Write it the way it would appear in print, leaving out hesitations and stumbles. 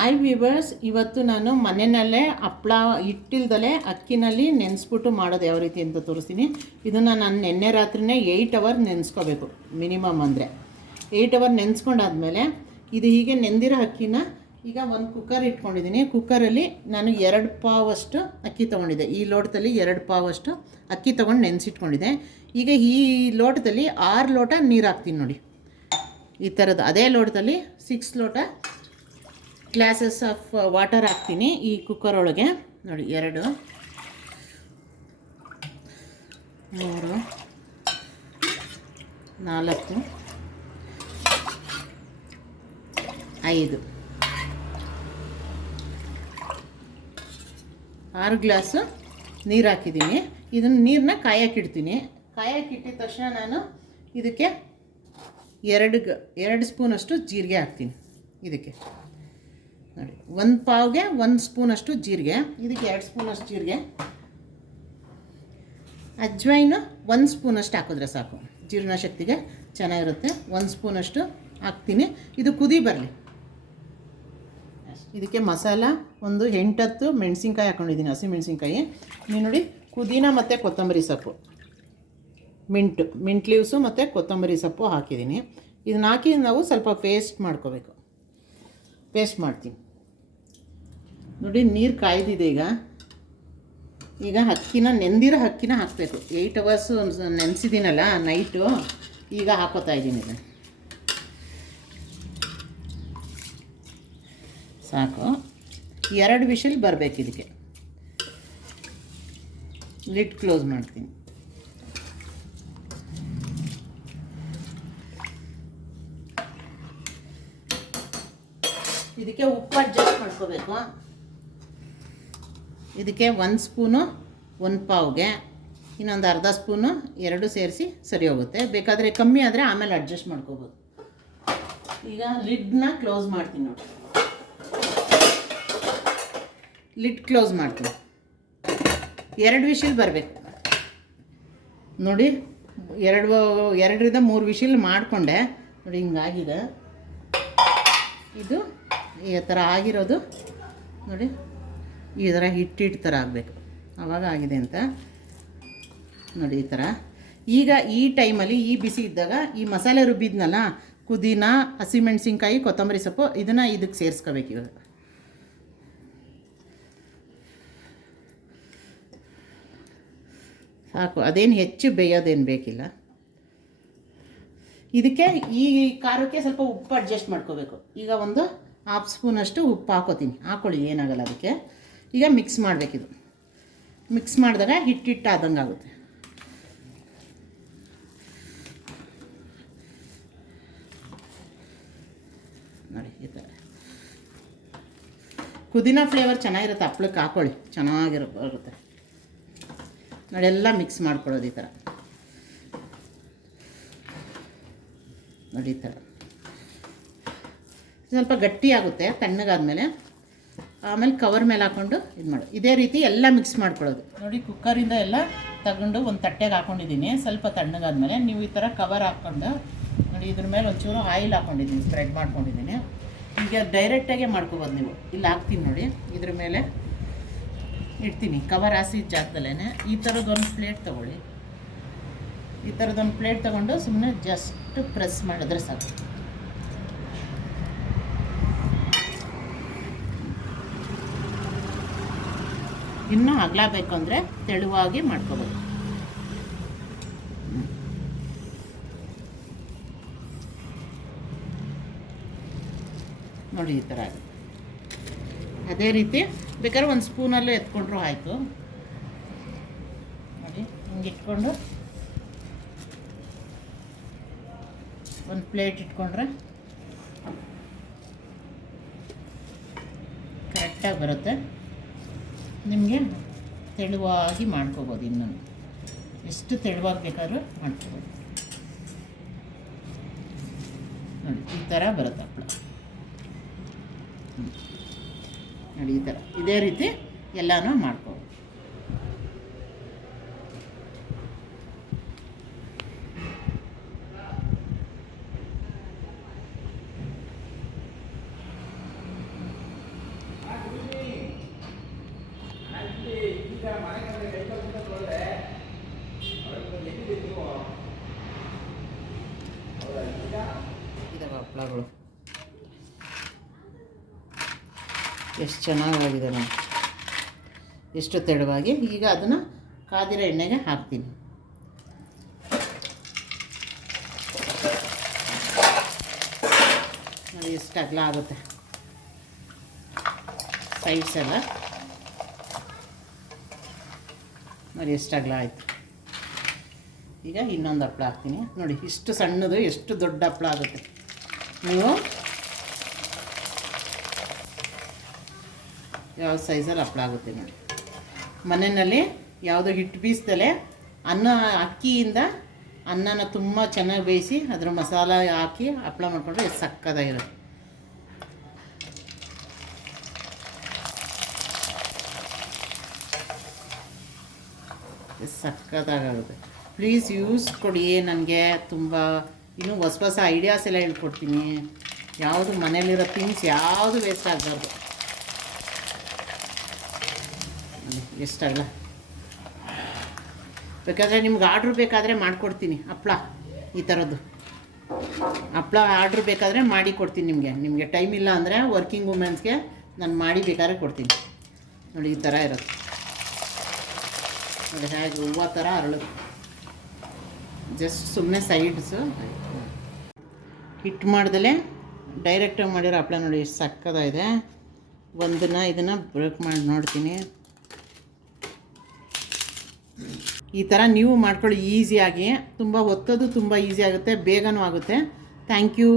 Hi viewers, ಇವತ್ತು ನಾನು ಮನೆಯಲ್ಲೇ ಹಪ್ಪಳ ಹಿಟ್ಟಿಲ್ದಲೇ ಅಕ್ಕಿನಲ್ಲಿ ನೆನೆಸ್ಬಿಟ್ಟು ಮಾಡೋದು ಯಾವ ರೀತಿ ಅಂತ ತೋರಿಸ್ತೀನಿ. ಇದನ್ನು ನಾನು ನಿನ್ನೆ ರಾತ್ರಿನೇ 8 ಅವರ್ ನೆನೆಸ್ಕೋಬೇಕು ಮಿನಿಮಮ್. ಅಂದರೆ 8 ಅವರ್ ನೆನೆಸ್ಕೊಂಡಾದ್ಮೇಲೆ ಇದು ಹೀಗೆ ನೆಂದಿರೋ ಅಕ್ಕಿನ ಈಗ ಒಂದು ಕುಕ್ಕರ್ ಇಟ್ಕೊಂಡಿದ್ದೀನಿ. ಕುಕ್ಕರಲ್ಲಿ ನಾನು 2 ಪಾವಷ್ಟು ಅಕ್ಕಿ ತೊಗೊಂಡಿದ್ದೆ. ಈ ಲೋಟದಲ್ಲಿ 2 ಪಾವಷ್ಟು ಅಕ್ಕಿ ತೊಗೊಂಡು ನೆನೆಸಿಟ್ಕೊಂಡಿದ್ದೆ. ಈಗ ಈ ಲೋಟದಲ್ಲಿ 6 ಲೋಟ ನೀರು ಹಾಕ್ತೀನಿ ನೋಡಿ. ಈ ಥರದ್ದು ಅದೇ ಲೋಟದಲ್ಲಿ 6 ಲೋಟ ಗ್ಲಾಸಸ್ ಆಫ್ ವಾಟರ್ ಹಾಕ್ತೀನಿ ಈ ಕುಕ್ಕರ್ ಒಳಗೆ. ನೋಡಿ 2 3 4 5 6 ಗ್ಲಾಸು ನೀರು ಹಾಕಿದ್ದೀನಿ. ಇದನ್ನು ನೀರನ್ನ ಕಾಯಕ್ಕಿಡ್ತೀನಿ. ಕಾಯಕ್ಕಿಟ್ಟಿದ ತಕ್ಷಣ ನಾನು ಇದಕ್ಕೆ 2 ಸ್ಪೂನಷ್ಟು ಜೀರಿಗೆ ಹಾಕ್ತೀನಿ. ಇದಕ್ಕೆ ನೋಡಿ 1 ಪಾವ್ಗೆ 1 ಸ್ಪೂನಷ್ಟು ಜೀರಿಗೆ, ಇದಕ್ಕೆ 2 ಸ್ಪೂನಷ್ಟು ಜೀರಿಗೆ. ಅಜ್ವೈನು 1 ಸ್ಪೂನಷ್ಟು ಹಾಕಿದ್ರೆ ಸಾಕು, ಜೀರ್ಣ ಶಕ್ತಿಗೆ ಚೆನ್ನಾಗಿರುತ್ತೆ. 1 ಸ್ಪೂನಷ್ಟು ಹಾಕ್ತೀನಿ. ಇದು ಕುದಿ ಬರಲಿ. ಇದಕ್ಕೆ ಮಸಾಲ ಒಂದು 8-10 ಮೆಣಸಿನ್ಕಾಯಿ ಹಾಕ್ಕೊಂಡಿದ್ದೀನಿ, ಹಸಿ ಮೆಣಸಿನ್ಕಾಯಿ. ನೀವು ನೋಡಿ ಪುದೀನ ಮತ್ತು ಕೊತ್ತಂಬರಿ ಸೊಪ್ಪು, ಮಿಂಟ್ ಲೀವ್ಸು ಮತ್ತು ಕೊತ್ತಂಬರಿ ಸೊಪ್ಪು ಹಾಕಿದ್ದೀನಿ. ಇದನ್ನ ಹಾಕಿ ನಾವು ಸ್ವಲ್ಪ ಪೇಸ್ಟ್ ಮಾಡ್ಕೋಬೇಕು. ಪೇಸ್ಟ್ ಮಾಡ್ತೀನಿ ನೋಡಿ. ನೀರು ಕಾಯ್ದಿದೆ. ಈಗ ಅಕ್ಕಿನ ನೆಂದಿರೋ ಅಕ್ಕಿನ ಹಾಕಬೇಕು. 8 ಅವರ್ಸು ನೆನೆಸಿದ್ದೀನಲ್ಲ ನೈಟು, ಈಗ ಹಾಕೋತಾ ಇದ್ದೀನಿ. ಇದನ್ನು ಸಾಕು. 2 ವಿಷಲ್ ಬರಬೇಕು ಇದಕ್ಕೆ. ಲಿಡ್ ಕ್ಲೋಸ್ ಮಾಡ್ತೀನಿ. ಇದಕ್ಕೆ ಉಪ್ಪು ಅಡ್ಜಸ್ಟ್ ಮಾಡ್ಕೋಬೇಕು. ಇದಕ್ಕೆ 1 ಸ್ಪೂನು 1 ಪಾವ್ಗೆ, ಇನ್ನೊಂದು ಅರ್ಧ ಸ್ಪೂನು 2 ಸೇರಿಸಿ ಸರಿ ಹೋಗುತ್ತೆ. ಬೇಕಾದರೆ ಕಮ್ಮಿ ಆದರೆ ಆಮೇಲೆ ಅಡ್ಜಸ್ಟ್ ಮಾಡ್ಕೋಬೋದು. ಈಗ ಲಿಡ್ನ ಕ್ಲೋಸ್ ಮಾಡ್ತೀನಿ ನೋಡಿ. ಲಿಡ್ ಕ್ಲೋಸ್ ಮಾಡ್ತೀನಿ. 2 ವಿಷಲ್ ಬರಬೇಕು ನೋಡಿ. 2ರಿಂದ 3 ವಿಷಲ್ ಮಾಡಿಕೊಂಡೆ ನೋಡಿ. ಹಿಂಗಾಗಿದೆ ಇದು. ಈ ಥರ ಆಗಿರೋದು ನೋಡಿ, ಈ ಥರ ಹಿಟ್ಟು ಥರ ಆಗಬೇಕು. ಆವಾಗ ಆಗಿದೆ ಅಂತ ನೋಡಿ. ಈ ಥರ ಈಗ ಈ ಟೈಮಲ್ಲಿ ಈ ಬಿಸಿ ಇದ್ದಾಗ ಈ ಮಸಾಲೆ ರುಬ್ಬಿದ್ನಲ್ಲ, ಪುದೀನ, ಹಸಿಮೆಣಸಿನ್ಕಾಯಿ, ಕೊತ್ತಂಬರಿ ಸೊಪ್ಪು, ಇದನ್ನು ಇದಕ್ಕೆ ಸೇರಿಸ್ಕೋಬೇಕು. ಇವಾಗ ಸಾಕು, ಅದೇನು ಹೆಚ್ಚು ಬೇಯೋದೇನು ಬೇಕಿಲ್ಲ. ಇದಕ್ಕೆ ಈ ಖಾರಕ್ಕೆ ಸ್ವಲ್ಪ ಉಪ್ಪು ಅಡ್ಜಸ್ಟ್ ಮಾಡ್ಕೋಬೇಕು. ಈಗ ಒಂದು 1/2 ಸ್ಪೂನಷ್ಟು ಉಪ್ಪು ಹಾಕೋತೀನಿ. ಹಾಕ್ಕೊಳ್ಳಿ, ಏನಾಗಲ್ಲ ಅದಕ್ಕೆ. ಈಗ ಮಿಕ್ಸ್ ಮಾಡಬೇಕಿದು. ಮಿಕ್ಸ್ ಮಾಡಿದಾಗ ಹಿಟ್ಟಾದಂಗೆ ಆಗುತ್ತೆ ನೋಡಿ. ಈ ಥರ ಪುದೀನ ಫ್ಲೇವರ್ ಚೆನ್ನಾಗಿರುತ್ತೆ. ಹಪ್ಳಕ್ಕೆ ಹಾಕ್ಕೊಳ್ಳಿ, ಬರುತ್ತೆ ನೋಡಿ. ಎಲ್ಲ ಮಿಕ್ಸ್ ಮಾಡ್ಕೊಳ್ಳೋದು ಈ ಥರ ನೋಡಿ. ಈ ಥರ ಸ್ವಲ್ಪ ಗಟ್ಟಿಯಾಗುತ್ತೆ ತಣ್ಣಗಾದ್ಮೇಲೆ. ಆಮೇಲೆ ಕವರ್ ಮೇಲೆ ಹಾಕ್ಕೊಂಡು ಇದು ಮಾಡಿ ಇದೇ ರೀತಿ ಎಲ್ಲ ಮಿಕ್ಸ್ ಮಾಡ್ಕೊಳ್ಳೋದು ನೋಡಿ. ಕುಕ್ಕರಿಂದ ಎಲ್ಲ ತಗೊಂಡು ಒಂದು ತಟ್ಟೆಗೆ ಹಾಕ್ಕೊಂಡಿದ್ದೀನಿ. ಸ್ವಲ್ಪ ತಣ್ಣಗಾದ್ಮೇಲೆ ನೀವು ಈ ಥರ ಕವರ್ ಹಾಕ್ಕೊಂಡು ನೋಡಿ, ಇದ್ರ ಮೇಲೆ ಒಂಚೂರು ಆಯಿಲ್ ಹಾಕ್ಕೊಂಡಿದ್ದೀನಿ, ಸ್ಪ್ರೆಡ್ ಮಾಡ್ಕೊಂಡಿದ್ದೀನಿ. ಈಗ ಡೈರೆಕ್ಟಾಗೆ ಮಾಡ್ಕೊಬೋದು ನೀವು. ಇಲ್ಲಿ ಹಾಕ್ತೀನಿ ನೋಡಿ, ಇದ್ರ ಮೇಲೆ ಇಡ್ತೀನಿ. ಕವರ್ ಹಾಸಿದ ಜಾಗದಲ್ಲೇ ಈ ಥರದ್ದೊಂದು ಪ್ಲೇಟ್ ತೊಗೊಳ್ಳಿ. ಈ ಥರದ್ದೊಂದು ಪ್ಲೇಟ್ ತೊಗೊಂಡು ಸುಮ್ಮನೆ ಜಸ್ಟ್ ಪ್ರೆಸ್ ಮಾಡಿದ್ರೆ ಸಾಕು. ಇನ್ನೂ ಅಗಲಬೇಕು ಅಂದರೆ ತೆಳುವಾಗಿ ಮಾಡ್ಕೋಬೋದು ನೋಡಿ. ಈ ಥರ ಅದೇ ರೀತಿ ಬೇಕಾದ್ರೆ 1 ಸ್ಪೂನಲ್ಲೂ ಎತ್ಕೊಂಡ್ರೂ ಆಯಿತು ನೋಡಿ. ಹಿಂಗೆ ಇಟ್ಕೊಂಡು ಒಂದು ಪ್ಲೇಟ್ ಇಟ್ಕೊಂಡ್ರೆ ಕರೆಕ್ಟಾಗಿ ಬರುತ್ತೆ. ನಿಮಗೆ ತೆಳುವಾಗಿ ಮಾಡ್ಕೋಬೋದು. ಇನ್ನೊಂದು ಎಷ್ಟು ತೆಳುವಾಗಿ ಬೇಕಾದ್ರೂ ಮಾಡ್ಕೋಬೋದು ನೋಡಿ. ಈ ಥರ ಬರುತ್ತೆ ಹಪ್ಪಳ ನೋಡಿ. ಈ ಥರ ಇದೇ ರೀತಿ ಎಲ್ಲನೂ ಮಾಡ್ಕೋಬೋದು. ಎಷ್ಟು ಚೆನ್ನಾಗಾಗಿದೆ ನೋಡಿ, ಎಷ್ಟು ತೆಳುವಾಗಿ. ಈಗ ಅದನ್ನು ಕಾದಿರೋ ಎಣ್ಣೆಗೆ ಹಾಕ್ತೀನಿ. ನೋಡಿ ಎಷ್ಟು ಅಗಲ ಆಗುತ್ತೆ ಸೈಡ್ಸ್ ಎಲ್ಲ. ನೋಡಿ ಎಷ್ಟು ಅಗಲ ಆಯಿತು. ಈಗ ಇನ್ನೊಂದು ಹಪ್ಪಳ ಹಾಕ್ತೀನಿ. ನೋಡಿ ಇಷ್ಟು ಸಣ್ಣದು ಎಷ್ಟು ದೊಡ್ಡ ಹಪ್ಪಳ ಆಗುತ್ತೆ. ನೀವು ಯಾವ ಸೈಜಲ್ಲಿ ಹಪ್ಪಳ ಆಗುತ್ತೆ ನೋಡಿ. ಮನೆಯಲ್ಲಿ ಯಾವುದೋ ಹಿಟ್ಟು ಬೀಸ್ದಲೆ ಅಕ್ಕಿಯಿಂದ ಅನ್ನನ ತುಂಬ ಚೆನ್ನಾಗಿ ಬೇಯಿಸಿ ಅದರ ಮಸಾಲ ಹಾಕಿ ಹಪ್ಪಳ ಮಾಡಿಕೊಂಡ್ರೆ ಎಷ್ಟು ಸಕ್ಕತ್ತಾಗಿರುತ್ತೆ. ಎಷ್ಟು ಸಕ್ಕತ್ತಾಗುತ್ತೆ. ಪ್ಲೀಸ್ ಯೂಸ್ ಕೊಡಿ. ನನಗೆ ತುಂಬ ಇನ್ನೂ ಹೊಸ ಐಡಿಯಾಸ್ ಎಲ್ಲ ಹೇಳ್ಕೊಡ್ತೀನಿ. ಯಾವುದು ಮನೇಲಿರೋ ಥಿಂಗ್ಸ್ ಯಾವುದು ವೇಸ್ಟ್ ಆಗಬಾರ್ದು. ಎಷ್ಟಾಗಲ್ಲ. ಬೇಕಾದರೆ ನಿಮ್ಗೆ ಆರ್ಡ್ರ್ ಬೇಕಾದರೆ ಮಾಡಿಕೊಡ್ತೀನಿ. ಹಪ್ಪಳ ಈ ಥರದ್ದು ಹಪ್ಪಳ ಆರ್ಡ್ರ್ ಬೇಕಾದರೆ ಮಾಡಿ ಕೊಡ್ತೀನಿ ನಿಮಗೆ ಟೈಮ್ ಇಲ್ಲ ಅಂದರೆ ವರ್ಕಿಂಗ್ ವುಮೆನ್ಸ್ಗೆ ನಾನು ಮಾಡಿ ಬೇಕಾದ್ರೆ ಕೊಡ್ತೀನಿ. ನೋಡಿ ಈ ಥರ ಇರುತ್ತೆ. ನೋಡಿ ಹೇಗೆ ಹೂವು ಥರ ಅರಳು. ಜಸ್ಟ್ ಸುಮ್ಮನೆ ಸೈಡ್ಸು ಹಿಟ್ಟು ಮಾಡ್ದಲೇ ಡೈರೆಕ್ಟಾಗಿ ಮಾಡಿರೋ ಹಪ್ಪಳ ನೋಡಿ ಎಷ್ಟು ಸಕ್ಕತ್ತಾಗಿದೆ. ಇದನ್ನು ಬ್ರೇಕ್ ಮಾಡಿ ನೋಡ್ತೀನಿ. ಈ ಥರ ನೀವು ಮಾಡ್ಕೊಳ್ಳಿ ಈಸಿಯಾಗಿ. ತುಂಬ ಒತ್ತೋದು ತುಂಬ ಈಸಿ ಆಗುತ್ತೆ, ಬೇಗನೂ ಆಗುತ್ತೆ. Thank you.